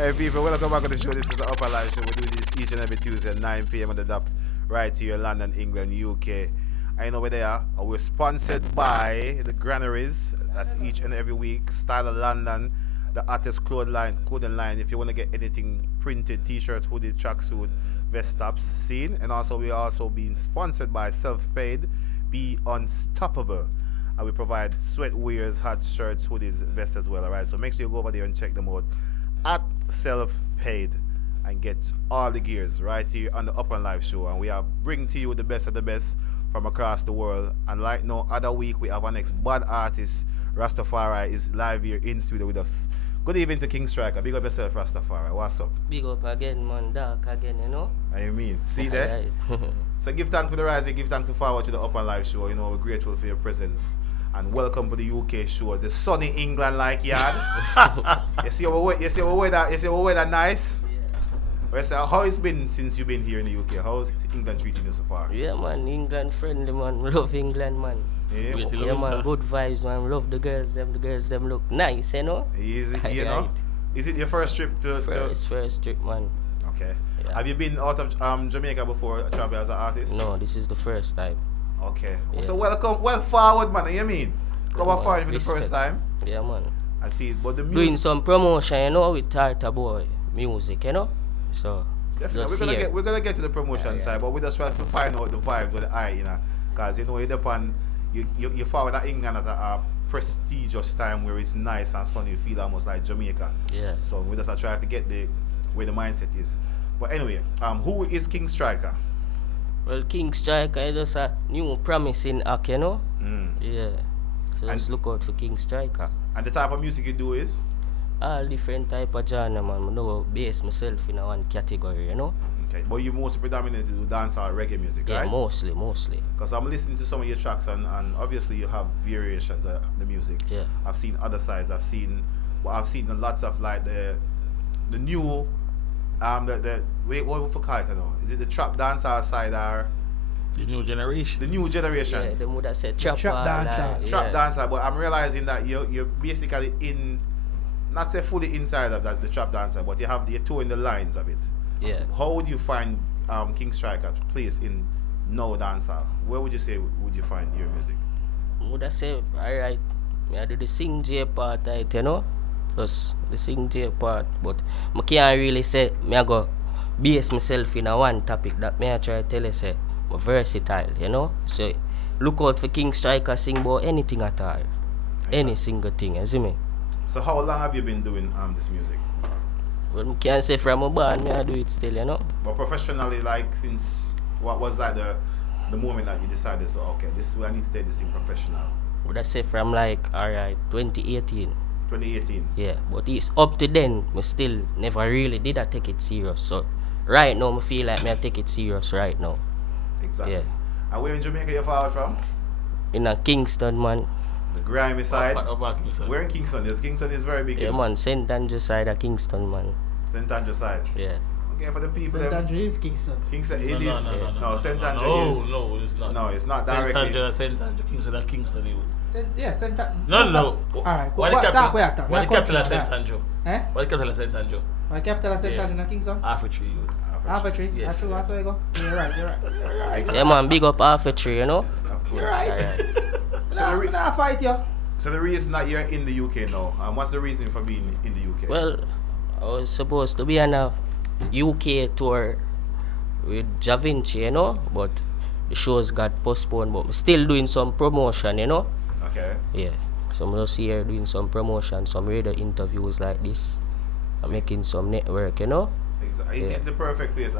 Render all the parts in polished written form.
Hey people, welcome back to the show. This is the Upper Line Show. We do this each and every Tuesday at 9 p.m. on the dot right here in London, England, UK. I know where they are. We're sponsored by the Granaries. That's each and every week. Style of London, the artist clothing line. If you want to get anything printed, t-shirts, hoodies, tracksuit, vest tops, seen. And also we are also being sponsored by Self-Paid, Be Unstoppable. And we provide sweatwears, hats, shirts, hoodies, vests as well. Alright, so make sure you go over there and check them out at Self-Paid and get all the gears right here on the Up and Live show. And we are bringing to you the best of the best from across the world. And like no other week, we have our next bad artist, Rastafari, is live here in studio with us. Good evening to King Strickah. Big up yourself, Rastafari. What's up? Big up again, man. Dark again, you know? I mean, see there? So give thanks for the rising, give thanks to forward to the Up and Live show. You know, we're grateful for your presence. And welcome to the UK show, the sunny England like yard. you see our weather nice? Yeah. So how it's been since you've been here in the UK? How's England treating you so far? Yeah man, England friendly man. Love England man. Yeah man, good vibes man. Love the girls them look nice, you know? Easy, you know? Is it your first trip to First trip man. Okay. Yeah. Have you been out of Jamaica before traveling as an artist? No, this is the first time. Okay. Yeah. So well forward man, you mean? Come forward for respect. The first time. Yeah man. I see it. But the music, doing some promotion, you know, with Tarta Boy music, you know? So definitely we're gonna get to the promotion side, but we just try to find out the vibe with the eye, you know. Cause you know it depend you forward that England at a prestigious time where it's nice and sunny, you feel almost like Jamaica. Yeah. So we just try to get where the mindset is. But anyway, who is King Strickah? Well, King Strickah is just a new promising act, you know? Yeah. So just look out for King Strickah. And the type of music you do is? All different type of genre, man. I know base myself in one category, you know? Okay. But you mostly predominantly do dancehall reggae music, right? Yeah, mostly. Because I'm listening to some of your tracks and obviously you have variations of the music. Yeah. I've seen other sides. I've seen lots of like the new wait, what we call it now? Is it the trap dancehall side or the new generation? The new generation. Yeah, they would have said trap dancer. Trap dancer, but I'm realizing that you're basically not say fully inside of the trap dancer, but you're toe in the lines of it. Yeah. How would you find King Strickah's place in no dancehall? Where would you say would you find your music? Would I say alright, I do the sing J part, you know? Plus the sing J part, but I can't really say I go base myself in a one topic. That me I try to tell you say I'm versatile, you know? So look out for King Strickah sing about anything at all. Exactly. Any single thing, you see me? So how long have you been doing this music? Well, I can't say from a band, I do it still, you know? But professionally, like since what was like the moment that you decided, so okay, this is where I need to take this thing professional? Would I say from like, alright, 2018. 2018? Yeah, but it's up to then, I still never really did I take it serious. So right now, I feel like I take it serious right now. Exactly. Yeah. And where in Jamaica you forward from? In a Kingston, man. The grimy side? Kingston. Where in Kingston? Kingston is very big. Yeah, man, St. Andrew side of Kingston, man. St. Andrew side? Yeah. Okay, for the people. St. Andrew is Kingston. Kingston, it No, is. no, St. Andrew is. No, it's not. No, it's not St. directly. Andrew, Kingston, and Kingston. Yeah, St. Andrew. No. Alright, What the capital of St. Andrew? Eh? What the capital of St. Andrew? My capital of St. Andrew in Kingston? Arbitrary. Arbitrary? Yes. That's where you go. You're right. Yeah, man, big up Arbitrary, you know? Of course. You're right. So I'm not fight you. So the reason that you're in the UK now, what's the reason for being in the UK? Well, I was supposed to be on a UK tour with Ja Vinci, you know? But the shows got postponed, but I'm still doing some promotion, you know? Okay. Yeah. So I'm just here doing some promotion, some radio interviews like this. I'm making some network, you know? Exactly. Yeah. It's the perfect place.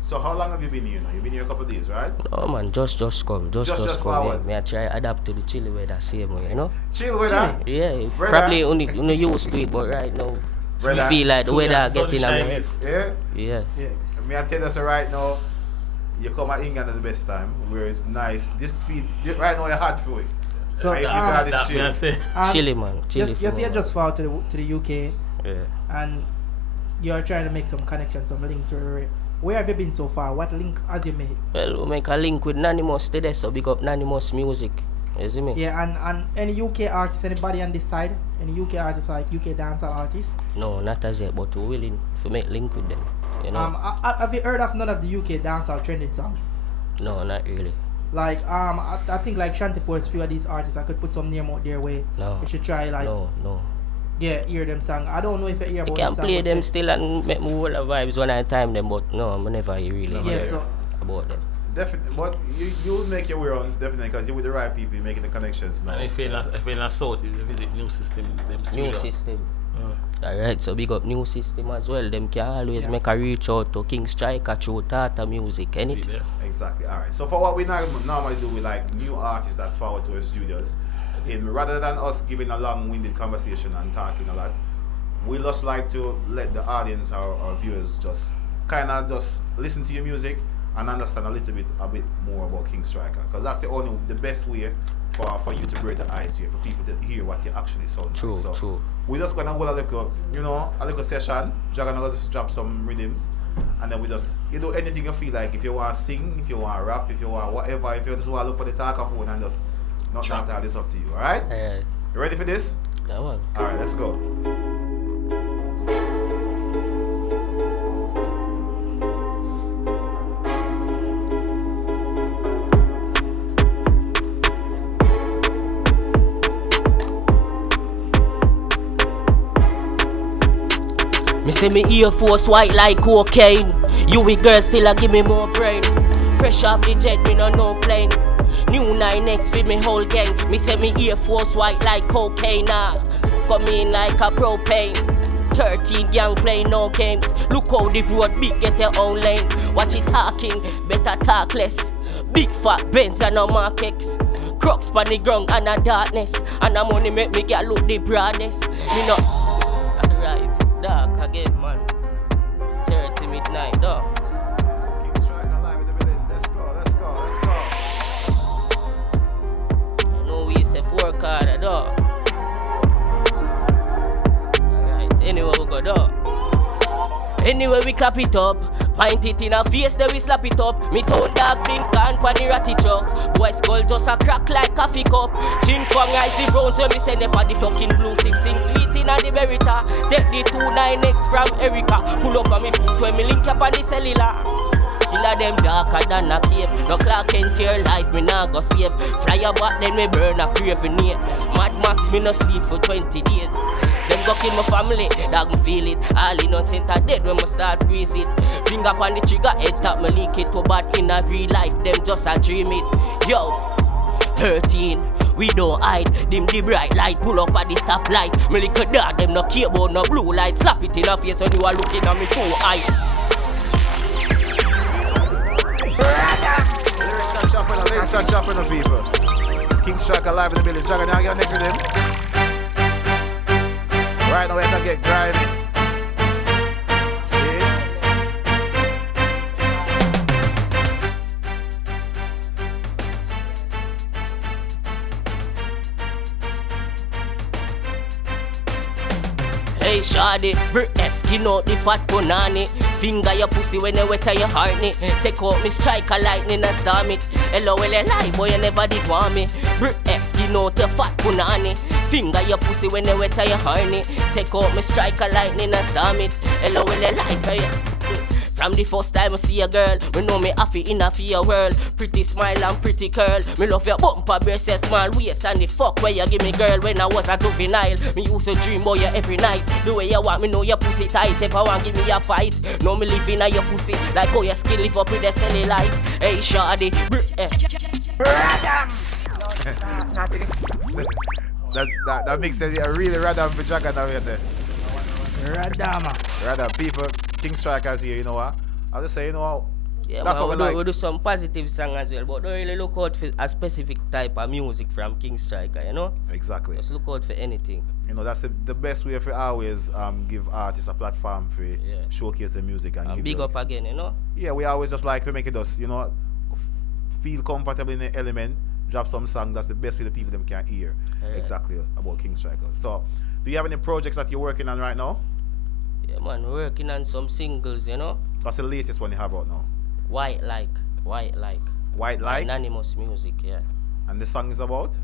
So how long have you been here now? You've been here a couple of days, right? No man, just come. Just come. forward. Me I try adapt to the chilly weather same way, you know? Chill with that. Yeah, Brother. probably only used to it, but right now Brother. I feel like the weather getting on my head. Yeah. Yeah. Me I tell you so right now, you come at England at the best time, where it's nice. Right now you're hard for it. So, you got this chill. Chilly man, chilly. You see, you just flew to the UK, Yeah. and you're trying to make some connections, some links. Where have you been so far? What links has you made? Well, we make a link with Nanimus today, so big up Nanimus Music. You see me? Yeah, and any UK artists, anybody on this side? Any UK artists like UK dancehall artists? No, not as yet, but we're willing to make link with them. You know? Have you heard of none of the UK dancehall trending songs? No, not really. Like I think like Shanty Force, few of these artists, I could put some name out their way. No. You should try like No. yeah, hear them song. I don't know if you hear You about can this song, play but them say- still and make me all the vibes one at a time them, but no, I'm never really Yeah, hear so about them. Definitely, but you'll make your way rounds, definitely, because you're with the right people, you're making the connections now. And if you're in a south, you visit New System, them studio. New system. Alright, so big up New System as well. Them can always Yeah. make a reach out to King Strickah through Tata Music, See ain't it? there. Exactly. All right. So for what we normally do with like new artists that's forward to our studios, rather than us giving a long-winded conversation and talking a lot, we just like to let the audience, our viewers, just kind of just listen to your music and understand a bit more about King Strickah, because that's the best way for you to break the ice here, for people to hear what you actually sound like. True, So true. we're just gonna hold a little session. You're gonna just drop some rhythms, and then we just anything you feel like. If you want to sing, if you want to rap, if you want whatever, if you just want to look at the talkaphone and just not all this up to you. All right? Alright, You ready for this? that one. All right, let's go. Me say me Air Force white like cocaine. You with girls still a give me more brain. Fresh off the jet, me no plane. New 9X feed me whole gang. Me say me Air Force white like cocaine. Come in like a propane. 13 gang play no games. Look how the road big, get your own lane. Watch it talking, better talk less. Big fat Benz and no Mark X. Crocs pan the ground and a darkness. And the money make me get look the broadness. Me no right. Dark again, man. 30 midnight, dog. King Strickah live in the building. Let's go. You know we say 4 card, dog. Alright, anyway we go, dog. Anyway we clap it up. Pint it in a face, then we slap it up. Me town dog think can pan the ratty truck. Boy skull just a crack like coffee cup. Chin from icy browns when me send them for the fucking blue tip. Sing sweet in a the berita. Take the 29X from Erica. Pull up on me foot when me link up on the cellular. Killer them darker than a cave. No clock can tear life, me nah go save. Fly a back then me burn a craving near. Mad Max me no sleep for 20 days. Them go kill my family, dog me feel it. All innocent are dead when me start squeeze it. Finger on the trigger, head tap me leak it. Too bad in a real life, them just a dream it. Yo, 13, we don't hide. Dim the bright light, pull up at the stoplight. Me little dog, them no care about no blue light. Slap it in the face when you are looking at me too high. Lyrics are chopping the people. King Strickah live in the building. Jagger, now you're next to him. Right now we have to get grimy. See? Hey shawty, skin out the fat punani. Finger your pussy when you wet your heart ni. Take out me Strickah lightning and storm it. Hello, well, lie, boy, you never did want me. Skin out your fat punani. Finger your pussy when you wet your heart ni. Take out me Strickah lightning and storm it. Hello, well, lie for you. From the first time I see a girl, me know me happy in a fear world. Pretty smile and pretty curl. Me love your bumper, breast, your small waist, and the fuck where you give me, girl, when I was a juvenile. Me used to dream about you every night. The way you want me know your pussy tight. If I want give me a fight, know me living in your pussy like how your skin live up with the cellulite. Hey shawty, that makes it really random for Jagger now here there. Radama. Rather people, King Strickah's here, you know what? I'll just say, you know what? yeah, That's man, what we like. we do some positive song as well, but don't really look out for a specific type of music from King Strickah, you know? Exactly. Just look out for anything. You know, that's the best way for always give artists a platform for showcase their music and give Big lyrics. up again, you know? Yeah, we always just like to make it us, you know, feel comfortable in the element, drop some song that's the best way the people them can hear exactly about King Strickah. So, do you have any projects that you're working on right now? Yeah, man, we're working on some singles, you know? What's the latest one you have out now? White like. White Like? Anonymous music, yeah. And the song is about?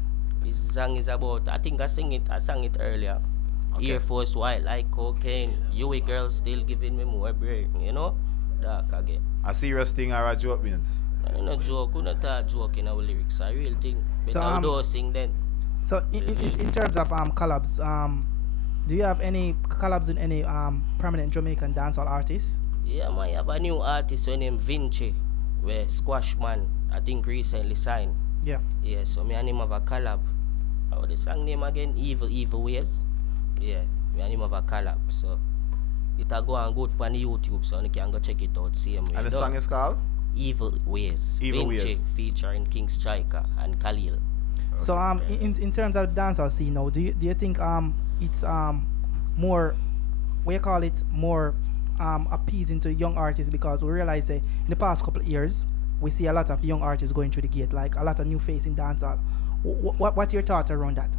This song is about, I think I sang it earlier. Okay. Air Force White like cocaine. You girls still giving me more brain, you know? Dark again. A serious thing or a joke means? I no joke, we not talk joke in our lyrics. A real thing. Better So, we don't sing then. So in terms of collabs, do you have any collabs with any prominent Jamaican dancehall artists? Yeah, man, I have a new artist named Vinci, where Squash Man, I think recently signed. Yeah. Yeah, so me and him have a collab. How the song name again? Evil Ways. Yeah, me and him have a collab. So it a go on good on YouTube, so you can go check it out. See him. And the song is called? Evil Ways. Evil Vinci Ways. featuring King Strickah and Khalil. So in terms of dancehall scene now, do you think it's more, what you call it, more appeasing to young artists, because we realize that in the past couple of years we see a lot of young artists going through the gate, like a lot of new face in dancehall. What's your thoughts around that?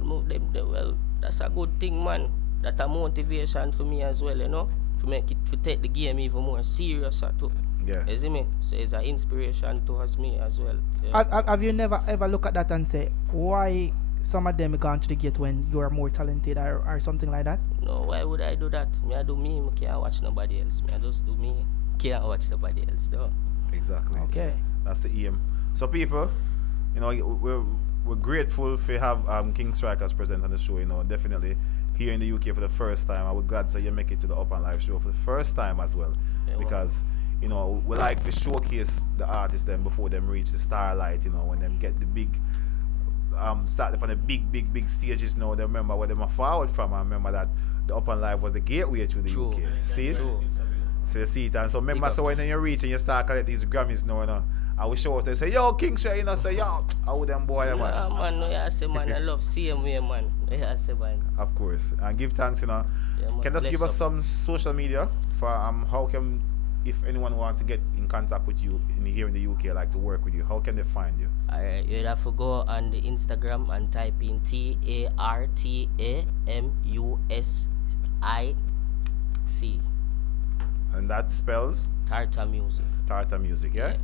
Well, that's a good thing, man. That's a motivation for me as well, you know, to take the game even more serious too. Yeah. You see me? So it's an inspiration towards me as well. Yeah. Have you never ever look at that and say why some of them gone to the gate when you are more talented, or something like that? No, why would I do that? Me I do me, I can't watch nobody else. Me I just do me. Can't watch nobody else though. Exactly. Okay. That's the aim. So people, you know, we're grateful for have King Strikers present on the show. You know, definitely here in the UK for the first time. I would glad say you make it to the Up and Live show for the first time as well, Yeah, well. because you know we like to showcase the artists them before them reach the starlight. You know, when them get the big start up on the big stages. Now they remember where they are forward from. I remember that the Up and Live was the gateway to the True. UK. See it? True. So you see it, and so remember, Big up. so when you reach and you start collect these Grammys now, you know, I will show up and say, yo, King Shay, you know, say, yo, how them boy, Yeah, man. man, no, yeah, say, man, I love same way, man. Yeah, say, man. Of course, and give thanks, you know. Yeah, man. Can you just Bless give us up. some social media for how can, if anyone wants to get in contact with you here in the UK, like to work with you, how can they find you? Alright, you'd have to go on the Instagram and type in TARTAMUSIC. And that spells Tarta Music. Tarta Music, yeah? Yeah.